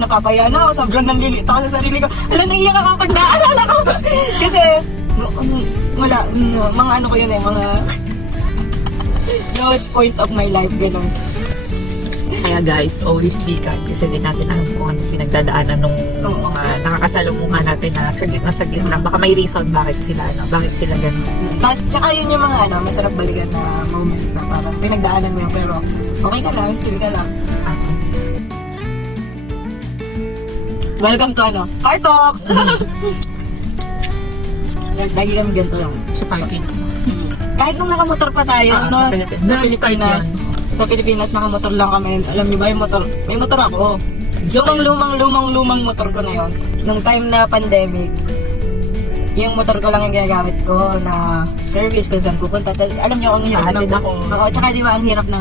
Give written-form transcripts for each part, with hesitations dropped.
napapaya na ako, sobrang nanlilito ako sa sarili ko. Alam, naiiyak ako pag naalala ko. Kasi, wala, mga ano ko yun eh, mga lowest point of my life, gano'n. Kaya guys, always be kind kasi di natin alam kung ano pinagdadaanan nung mga nakakasalumuha natin na saglit lang. Baka may reason bakit sila ganun. Tapos, tsaka yun yung mga masarap balikan na moment na parang pinagdaanan mo yun, pero okay ka lang, chill ka lang. Welcome to Car Talks! Lagi kami ganito lang. Sa parking. Kahit nung nakamotor pa tayo, sa Pilipinas, nakamotor lang kami. Alam niyo ba yung motor? May motor ako. Lumang motor ko na yon. Nung time na pandemic, yung motor ko lang yung ginagamit ko na service kung saan pupunta. Alam niyo ang hirap ng... Oo, tsaka di ba ang hirap ng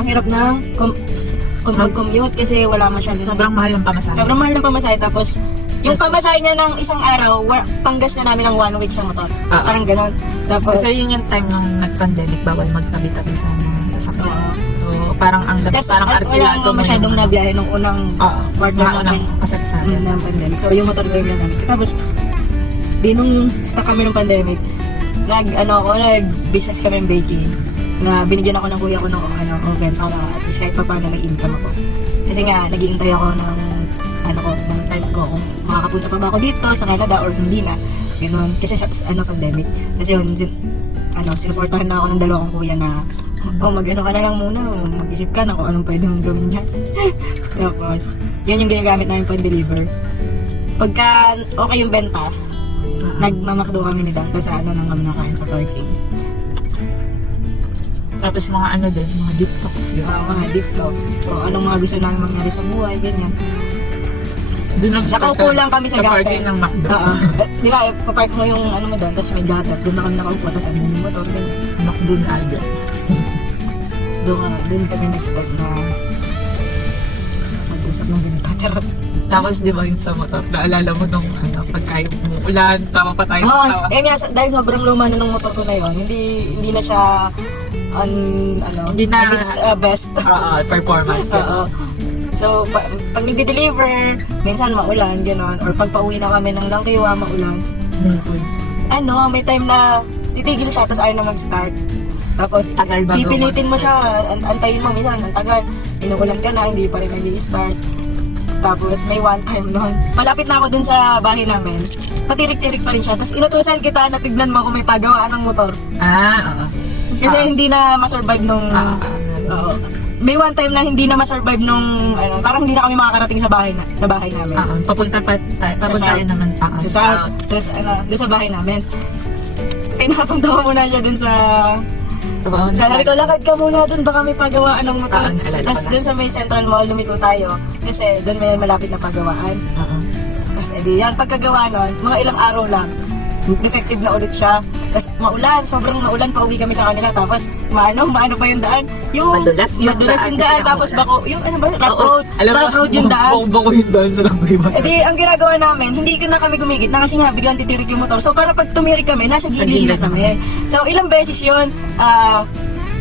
ang hirap ng mag-commute kasi wala masyadong... Sobrang mahal ng pamasahe. Tapos, yung pamasahe niya ng isang araw, panggas na namin ng 1 week sa motor. Parang ganon. Tapos, kasi yun yung time nung nag-pandemic, bawal magtabi-tabi sa sasakyan. So, parang ang labas, parang arkilado. Wala masyadong nabiyahe nung unang quarter unang kasagsagan ng pandemic. So, yung motor ko yung nagamit. Tapos, nung stuck kami ng pandemic, nag-business kami ng baking. Na binigyan ako ng kuya ko ng oven para at least kahit pa paano may income ako. Kasi nga, nag-iintay ako ng ng time ko kung makakapunta pa ba ako dito sa Canada or hindi na. Ganoon. Kasi pandemic. Kasi yun, sinuportahan na ako ng dalawang kuya na mag-ano ka na lang muna, mag-isip ka na kung anong pwede mong gawin dyan. Tapos, yun yung ginagamit namin pang-deliver. Pagka okay yung benta, nagmamakdo kami ni Dan, tapos nang kami nakain sa parking. Tapos mga mga deep talks yun. Mga deep talks. So, anong mga gusto namin mangyari sa buhay, ganyan. Nakaupo lang kami sa gata. Parking ng McDo. Di ba, papark mo yung mo doon, tapos may gata. Doon na kami nakaupo, tapos ano yung motor, ganyan. McDo na agad. Doon kami nag-start na mag-usap ng ganito. Charot. Tapos di ba yung sa motor, naalala mo nung pagkayo mo ulan, tama pa tayo. Nga, dahil sobrang luma na ng motor ko na yun, hindi na siya hindi na its best performance. So, pag nagde-deliver, minsan maulan, gano'n. Or pag pauwi na kami ng Langkiwa, maulan. May time na titigil siya, tapos ayaw na mag-start. Tapos, pipilitin mo siya, antayin mo, minsan, ang tagal. Inuulan ka na, hindi pa rin nag-i-start. Tapos, may one time noon. Malapit na ako dun sa bahay namin. Patirik-tirik pa rin siya. Tapos, inutusan kita na tignan mo kung may pagawaan ng motor. Kasi hindi na ma-survive nung... May one time na hindi na ma-survive nung parang hindi na kami makakarating sa bahay namin. Papunta tayo naman sa doon sa bahay namin. Pinapunta ko muna siya doon sa sabi ko, lakad ka muna doon, baka may pagawaan ng motor. Tapos doon sa may Central Mall, lumiko tayo. Kasi doon may malapit na pagawaan. Tapos yan, pagkagawa nun, mga ilang araw lang, defective na ulit siya. Tapos maulan, sobrang maulan, pauwi kami sa kanila. Tapos maano pa yung daan? Madulas yung daan. Tapos yung rough road yung daan. Bako yung daan sa Langkiwa. Ang ginagawa namin, hindi na kami gumigit na kasi nga biglang titirik yung motor. So para pag tumirik kami, nasa gilid na kami. So ilang beses yun,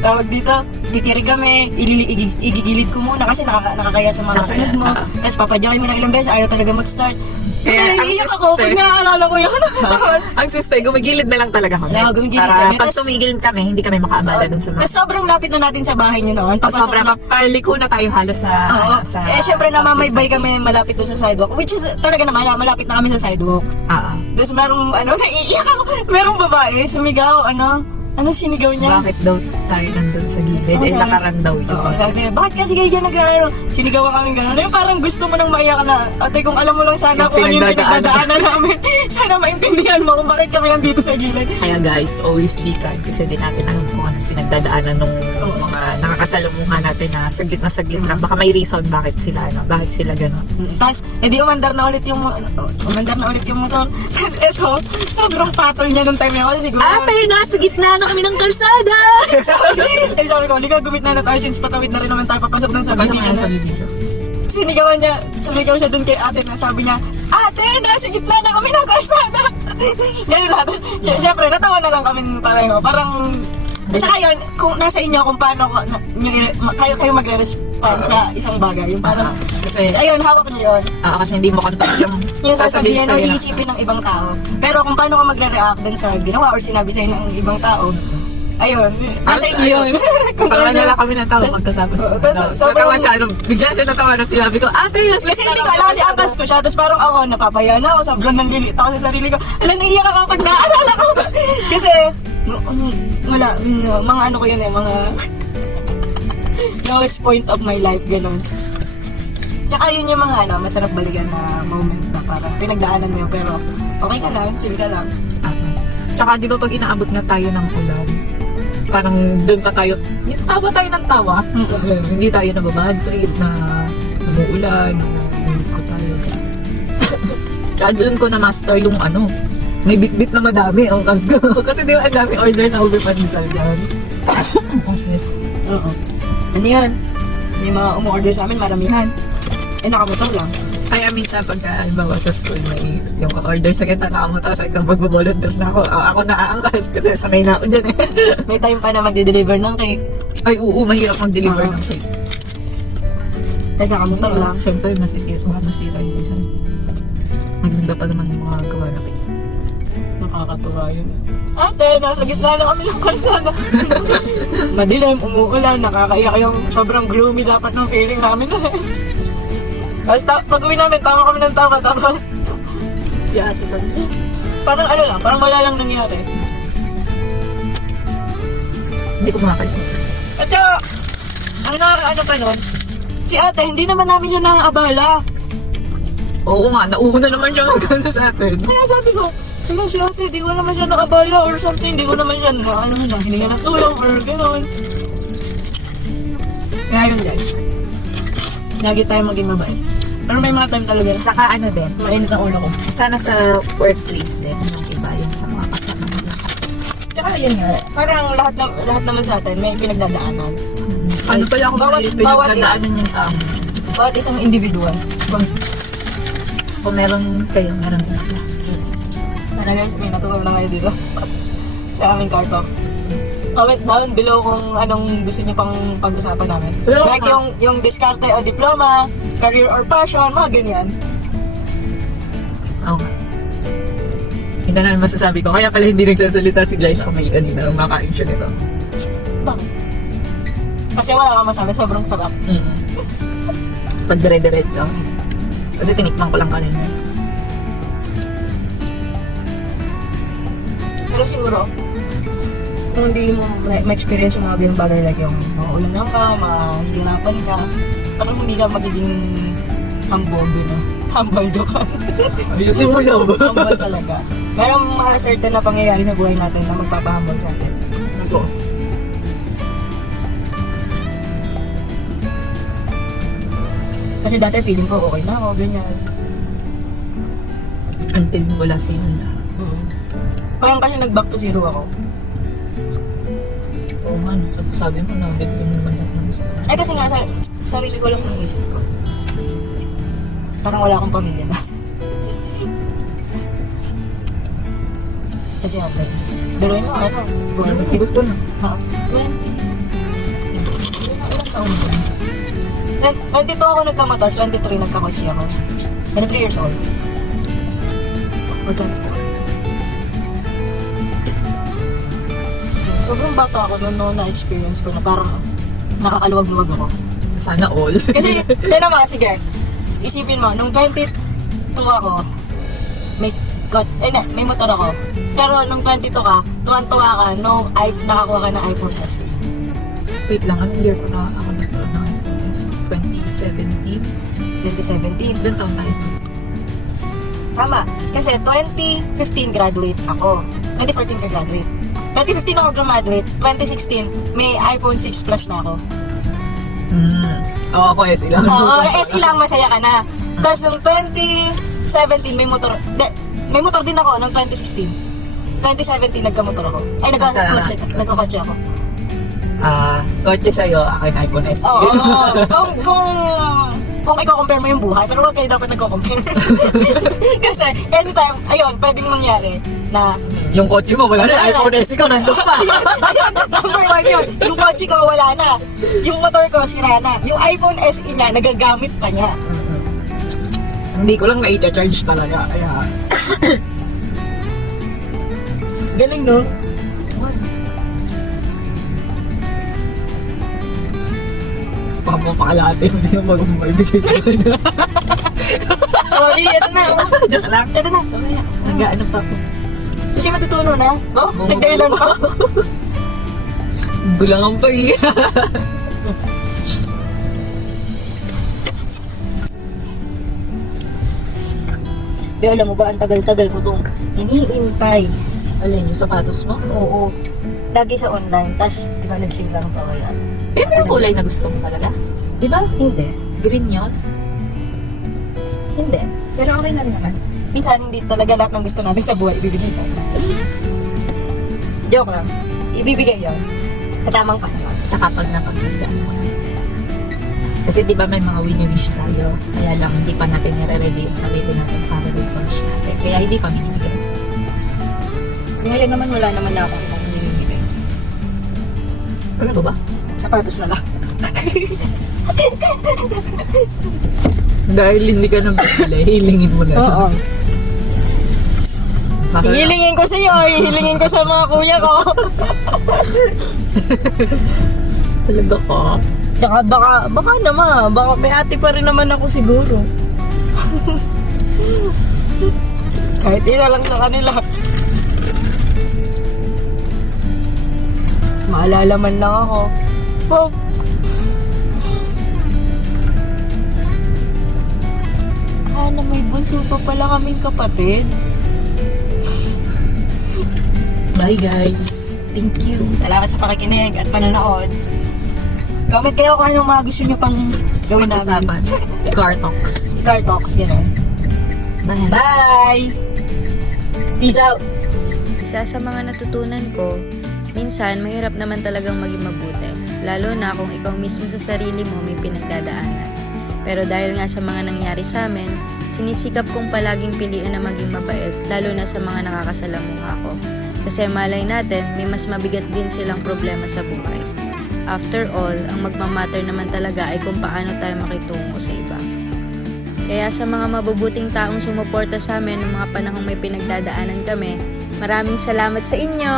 tawag dito, titirig kami, igigilid ko muna kasi nakakaya sa mga sunod mo. Tapos papadyakin mo na ilang beses, ayaw talaga mag-start. Kaya iiyak ako, pag naaalala ko yun. Ang sister, gumigilid na lang talaga kami. Gumigilid kami. Pag tumigil kami, hindi kami makaabala dun sa mga... Sobrang lapit na natin sa bahay nyo noon. Sobrang paliko na tayo halos sa... syempre namamaybay kami malapit doon sa sidewalk. Which is talaga naman, malapit na kami sa sidewalk. Tapos merong, naiiyak ako. Merong babae, sumigaw, sinigaw niya? Bakit daw tayo nandun sa gilid? Nakaran daw yun. Sabi niya, bakit kasi kayo dyan sinigawan kami gano'n? Yung parang gusto mo nang maiyak na, ate kung alam mo lang sana kung ano yung pinagdadaanan namin, sana maintindihan mo kung bakit kami nandito sa gilid. Kaya guys, always be kind kasi di natin alam kung ano pinagdadaanan ng mga nakakasalumuha natin na saglit lang. Baka may reason bakit sila gano'n. Tapos, umandar na ulit yung motor. Tapos eto, sobrang patol niya nung time niya kasi siguro. Nasa gitna na kami ng kalsada! Sabi ko, hindi ka gumitna na tayo since patawid na rin naman tayo papasok ng subdivision. Sumigaw siya dun kay ate na sabi niya, ate, nasa gitna na kami ng kalsada! Ganun lang. Siyempre, natawa na lang kami pareho. Parang, tsaka yun, kung nasa inyo kung paano kayo sa isang bagay. Yung parang, Kasi, ayun, hawak niyo yun. kasi hindi mo kontrol Yung sasabihin o sa'yo. iisipin ng ibang tao. Pero kung paano ka magre-react dun sa ginawa or sinabi sa'yo ng ibang tao, ayun, nasa inyo yun. Parang nala kami ng tao pagkatapos. Oo, sobrang- Natawa siya, bigla siya natawa na sinabi ko, ate, yes, Kasi hindi ko alam kasi atas ko siya. Tapos parang ako, napapaya na ako. Sobrang nanggilita ako sa sarili ko. Alam, naiiyak ako pag naaalala ko. Kasi, wala, mga ano ko yun eh, mga lowest point of my life, ganun. Tsaka yun yung mga masarap balikan na moment na parang pinagdaanan mo yun. Pero, okay ka lang, chill ka lang. Tsaka di ba pag inaabot nga tayo ng ulan, parang doon pa tayo, tawa tayo ng tawa. Hindi tayo nababad trip na umuulan, ko tayo. Tsaka doon ko na-master yung may bit-bit na madami ang kas ko. Kasi di ba ang dami order na ube pandesal dyan. Oo. Ano yan? May mga umu-order sa amin, maramihan. Nakamotor lang. Kaya minsan pag halimbawa sa school may yung order sa kita na tapos ikaw mag-volunteer na ako. Ako naaangkas kasi sanay na ako dyan eh. May time pa na magde-deliver ng cake. Ay oo, mahirap mag-deliver ng cake. Tapos nakamotor lang. Siyempre masira yung isa. Maganda pa naman yung mga gawa na cake. Nakakatuwa yun. Ate, nasa gitna na kami ng kalsada. Madilim, umuulan, nakakaiyak yung sobrang gloomy dapat ng feeling namin. Tapos pag uwi namin, tama kami ng tama. Tapos, si ate lang. Parang lang, parang wala lang nangyari. Hindi ko makakalimutan. At saka, ang pa nun, si ate, hindi naman namin siya naaabala. Oo nga, nauuna naman siya magkano sa atin. Kaya sabi ko, si ate, di ko naman siya naabala or something, di ko naman siya hininga ng tulong or gano'n. Kaya yun guys, lagi tayo maging mabait. Pero may mga time talaga, Saka din, mainit ang ulo ko. sana sa workplace din, yung iba yung sa mga kasama mo. Tsaka yun nga, parang lahat naman sa atin may pinagdadaanan. Ano pa yung Bawat- pinagdadaanan yung tao? Bawat isang individual. Kung meron kayo, meron din sila. Ano guys, may natulog na kayo dito sa aming car talks. Comment down below kung anong gusto niyo pang pag-usapan namin. Pero, Like yung diskarte o diploma, career or passion, mga ganyan. Oo. Yun na lang masasabi ko. Kaya pala hindi nagsasalita si Glyce ako may kanina nung makain siya nito. Bakit? Kasi wala kang masabi, sobrang sarap. Pag dire-diretso. Kasi tinikman ko lang kanina. Pero siguro, kung hindi mo ma-experience yung mga ganyung bagay like yung maulan ka, mahihirapan ka, parang hindi ka magiging humble din humble joke. Ayusin mo lang ba? Humble talaga. Merong mga certain na pangyayari sa buhay natin na magpapahumble sa atin. Ako. Kasi dati feeling ko okay na ako, ganyan. Until wala siya lahat. Parang kasi nag-back to zero ako. Oo nga, no? Kasi sabi mo na, hindi mo naman lahat ng gusto. Eh kasi nga, sarili ko lang ang isip ko. Parang wala akong pamilya na. Kasi like, daroy mo, Ibig ko na. 20. Ilang taon ba? 22 ako nagkamatos, 23 nagkakotsi ako. 23 years old. Or 24. Sobrang bata ako noon na-experience ko na parang nakakaluwag-luwag ako. Sana all. Kasi, tayo naman, sige, isipin mo, nung 22 ako, may motor ako. Pero nung 22 ka, tuwan-tuwa ka, nung nakakuha ka ng iPhone SE. Wait lang, anong year ko na ako nagkaroon ng iPhone SE? 2017? 2017. Ilan taon tayo? Tama. Kasi 2015 graduate ako. 2014 ka graduate. 2015 ako graduate. 2016, may iPhone 6 Plus na ako. Oo, ako SE lang. Oo, SE lang, masaya ka na. Tapos nung 2017, may motor. May motor din ako nung 2016. 2017, nagka-motor ako. Ay, nagka-kotse ako. Kotse sa'yo, akin iPhone SE. Oo. Kung kung i-compare mo yung buhay, pero wag kayo dapat nagko-compare. Kasi anytime, ayun, pwedeng mangyari na Yung kotse mo, wala na. iPhone SE ko, nandun pa. number 1 yun. Yung kotse ko wala na. Yung motor ko sira na. Yung iPhone SE niya, nagagamit pa niya. Hindi ko lang na-charge talaga. Kaya, Galing, no? papakalate. Hindi yung mag-umbibigay sa akin. Sorry, ito na. Joke lang. Ito na. Nag-ano pa ako. Kasi matutuno na. Oh, nagdailan pa. Bulangan pa eh. Pero alam mo ba, ang tagal-tagal ko itong iniintay. Alin, yung sapatos mo? Oo. Lagi sa online, tas di ba nagsilang pa kaya? Eh, pero kulay na gusto mo talaga. Di ba? Hindi. Green yun. Hindi. Pero okay na rin naman. Minsan, hindi talaga lahat ng gusto natin sa buhay ibibigay sa atin. Joke lang. Ibibigay yon sa tamang panahon. Tsaka pag napagdaan mo na. Kasi di ba may mga wini-wish tayo. Kaya lang hindi pa natin nire-ready yung sarili natin para dun sa wish natin. Kaya hindi pa binibigay. Ngayon naman, wala naman na ako kung binibigay. Talaga ba? Sapatos na lang. Dahil hindi ka nang bibili, hilingin mo na. Oo. Baka- Hihilingin ko sa iyo, hihilingin ko sa mga kuya ko. Talaga ka. Tsaka baka naman, baka may ate pa rin naman ako siguro. Kahit isa lang sa kanila. Maalala man lang ako. Oh. Na may bunso pa pala kaming kapatid. Bye guys. Thank you. Salamat sa pakikinig at panonood. Comment kayo kung anong mga gusto nyo pang gawin namin. Usapan. Car talks. Car talks, gano'n. Bye. Bye! Peace out! Isa sa mga natutunan ko, minsan mahirap naman talagang maging mabuti. Lalo na kung ikaw mismo sa sarili mo may pinagdadaanan. Pero dahil nga sa mga nangyari sa amin, sinisikap kong palaging piliin na maging mabait, lalo na sa mga nakakasalamukha ko. Kasi malay natin, may mas mabigat din silang problema sa buhay. After all, ang magmamatter naman talaga ay kung paano tayo makitungo sa iba. Kaya sa mga mabubuting taong sumuporta sa amin ng mga panahong may pinagdadaanan kami, maraming salamat sa inyo!